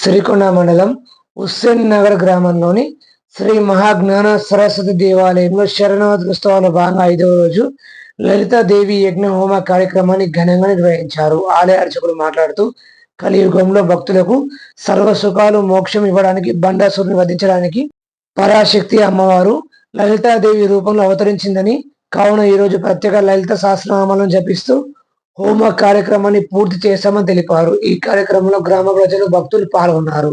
సిరికొండ మండలం హుస్సేన్ నగర్ గ్రామంలోని శ్రీ మహాజ్ఞాన సరస్వతి దేవాలయంలో శరణోత్సవాల ఉత్సవాల భాగంగా ఐదవ రోజు లలితాదేవి యజ్ఞ హోమ కార్యక్రమాన్ని ఘనంగా నిర్వహించారు. ఆలయ అర్చకులు మాట్లాడుతూ కలియుగంలో భక్తులకు సర్వ సుఖాలు మోక్షం ఇవ్వడానికి బండాసురుని వధించడానికి పరాశక్తి అమ్మవారు లలితాదేవి రూపంలో అవతరించిందని కావున ఈరోజు ప్రత్యేక లలిత సహస్రనామాలను జపిస్తూ హోమ కార్యక్రమాన్ని పూర్తి చేశామని తెలిపారు. ఈ కార్యక్రమంలో గ్రామ ప్రజలు భక్తులు పాల్గొన్నారు.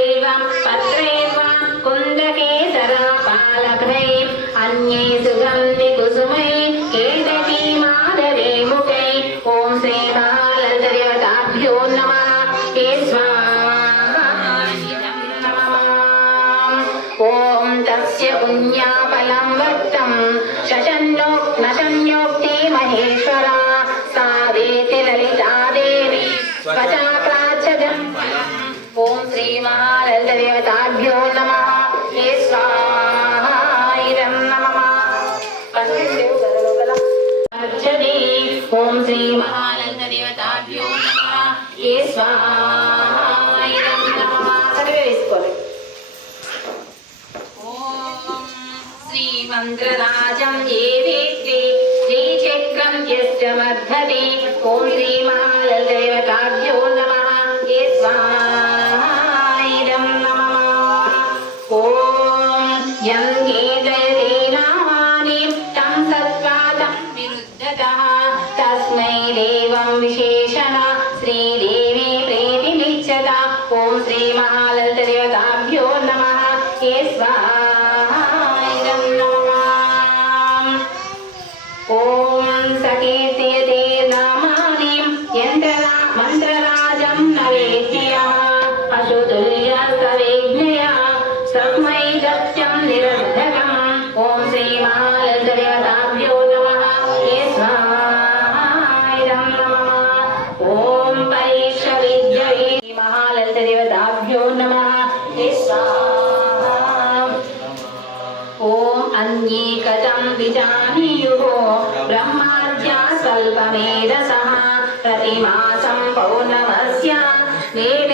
అన్యై కుసుమై కేతకీ మాధవే ముఖై. ఓం శ్రీ మహాలలితదేవతాభ్యో నమః హే ఓం తస్య పుణ్యాఫలం వక్తం శశన్యోక్ నశన్యోక్తి మహేశ్వర ఓం శ్రీ మహాలలితదేవతాభ్యో నమః. హే స్వాహాయిరం నమః చదివే వేసుకోవాలి ఓం శ్రీ మంత్రదా తస్మై దేవం విశేషణ శ్రీదేవి ప్రీతిమిచ్చత ఓం శ్రీ మహాలలితదేవతాభ్యో నమః హే హే స్వాహా ఓం అన్యేకతం విజానీయుः బ్రహ్మాద్యా స్వల్పమేధసः ప్రతిమాసం పౌర్ణమస్య వేద